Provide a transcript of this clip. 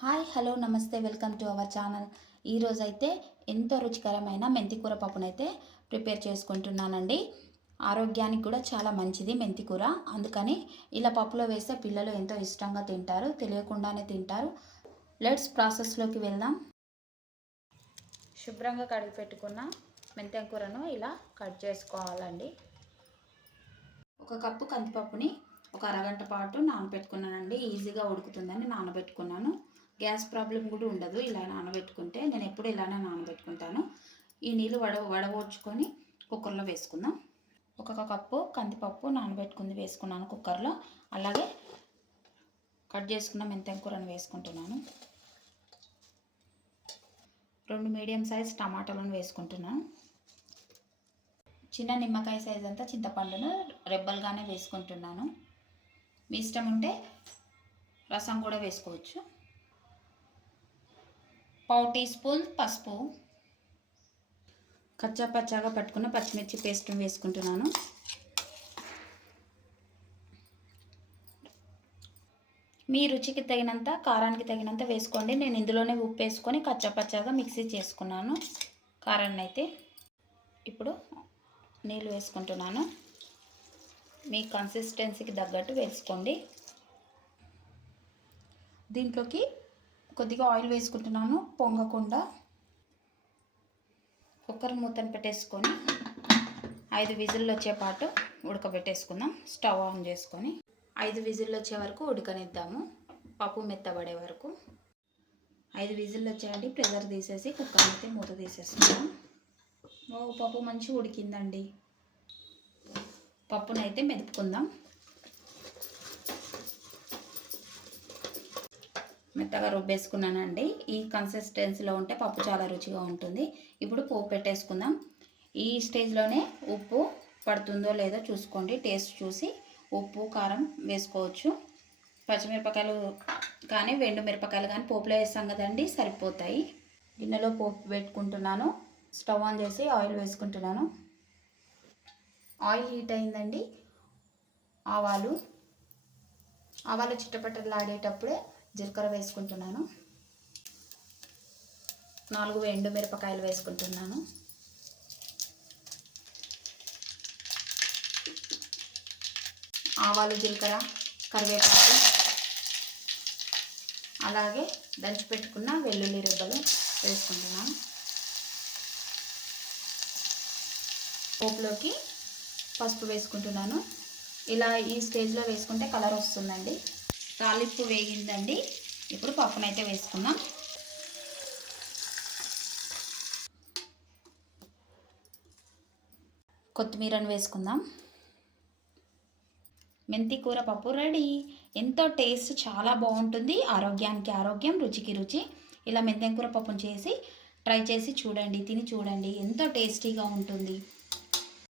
Hi hello నమస్తే welcome to our channel. ఈరోజైతే ఎంతో రుచికరమైన మెంతికూర పప్పునైతే ప్రిపేర్ చేసుకుంటున్నానండి. ఆరోగ్యానికి కూడా చాలా మంచిది మెంతికూర. అందుకని ఇలా పప్పులో వేస్తే పిల్లలు ఎంతో ఇష్టంగా తింటారు, తెలియకుండానే తింటారు. లెట్స్ ప్రాసెస్లోకి వెళ్దాం. శుభ్రంగా కడిగి పెట్టుకున్న మెంతికూరను ఇలా కట్ చేసుకోవాలండి. ఒక కప్పు కందిపప్పుని ఒక అరగంట పాటు నానబెట్టుకున్నానండి. ఈజీగా ఉడుకుతుందని నానబెట్టుకున్నాను. గ్యాస్ ప్రాబ్లం కూడా ఉండదు ఇలా నానబెట్టుకుంటే. నేను ఎప్పుడు ఇలానే నానబెట్టుకుంటాను. ఈ నీళ్ళు వడబోడ్చుకొని కుక్కర్లో వేసుకుందాం. ఒక కప్పు కందిపప్పు నానబెట్టుకుంది వేసుకున్నాను కుక్కర్లో. అలాగే కట్ చేసుకున్న మెంతికూరను వేసుకుంటున్నాను. 2 మీడియం సైజ్ టమాటాలను వేసుకుంటున్నాను. చిన్న నిమ్మకాయ సైజ్ అంతా చింతపండును రెబ్బలుగానే వేసుకుంటున్నాను. మీ ఇష్టం ఉంటే రసం కూడా వేసుకోవచ్చు. 1/4 టీ స్పూన్ పసుపు, కచ్చా పచ్చాగా పట్టుకున్న పచ్చిమిర్చి పేస్ట్ వేసుకుంటున్నాను. మీ రుచికి తగినంత, కారానికి తగినంత వేసుకోండి. నేను ఇందులోనే ఉప్పు వేసుకొని కచ్చా పచ్చాగా మిక్సీ చేసుకున్నాను కారాన్ని అయితే. ఇప్పుడు నీళ్ళు వేసుకుంటున్నాను. మీ కన్సిస్టెన్సీకి తగ్గట్టు వేసుకోండి. దీంట్లోకి కొద్దిగా ఆయిల్ వేసుకుంటున్నాను పొంగకుండా. కుక్కర్ మూతను పెట్టేసుకొని 5 విజిల్లు వచ్చేపాటు ఉడకబెట్టేసుకుందాం. స్టవ్ ఆన్ చేసుకొని 5 విజిల్లు వచ్చే వరకు ఉడకనిద్దాము, పప్పు మెత్తబడే వరకు. 5 విజిల్లు వచ్చాయండి. ప్రెజర్ తీసేసి కుక్కర్ అయితే మూత తీసేసుకుందాం. పప్పు మంచిగా ఉడికిందండి. పప్పునైతే మెదుపుకుందాం. మెత్తగా రుబ్బేసుకున్నానండి. ఈ కన్సిస్టెన్సీలో ఉంటే పప్పు చాలా రుచిగా ఉంటుంది. ఇప్పుడు పోపు పెట్టేసుకుందాం. ఈ స్టేజ్లోనే ఉప్పు పడుతుందో లేదో చూసుకోండి. టేస్ట్ చూసి ఉప్పు కారం వేసుకోవచ్చు. పచ్చిమిరపకాయలు కానీ ఎండు మిరపకాయలు కానీ పోపులో వేస్తాం కదండి, సరిపోతాయి. గిన్నెలో పోపు పెట్టుకుంటున్నాను. స్టవ్ ఆన్ చేసి ఆయిల్ వేసుకుంటున్నాను. ఆయిల్ హీట్ అయిందండి. ఆవాలు చిట్టపట్టలాడేటప్పుడే జీలకర్ర వేసుకుంటున్నాను. 4 ఎండు మిరపకాయలు వేసుకుంటున్నాను. ఆవాలు, జీలకర్ర, కరివేపాకు, అలాగే దంచి పెట్టుకున్న వెల్లుల్లి రెబ్బలు వేసుకుంటున్నాను. పోపులోకి పసుపు వేసుకుంటున్నాను. ఇలా ఈ స్టేజ్లో వేసుకుంటే కలర్ వస్తుందండి. తాలింపు వేగిందండి. ఇప్పుడు పప్పునైతే వేసుకుందాం. కొత్తిమీరను వేసుకుందాం. మెంతికూర పప్పు రెడీ. ఎంతో టేస్ట్ చాలా బాగుంటుంది. ఆరోగ్యానికి ఆరోగ్యం, రుచికి రుచి. ఇలా మెంతికూర పప్పును చేసి ట్రై చేసి చూడండి, తిని చూడండి. ఎంతో టేస్టీగా ఉంటుంది.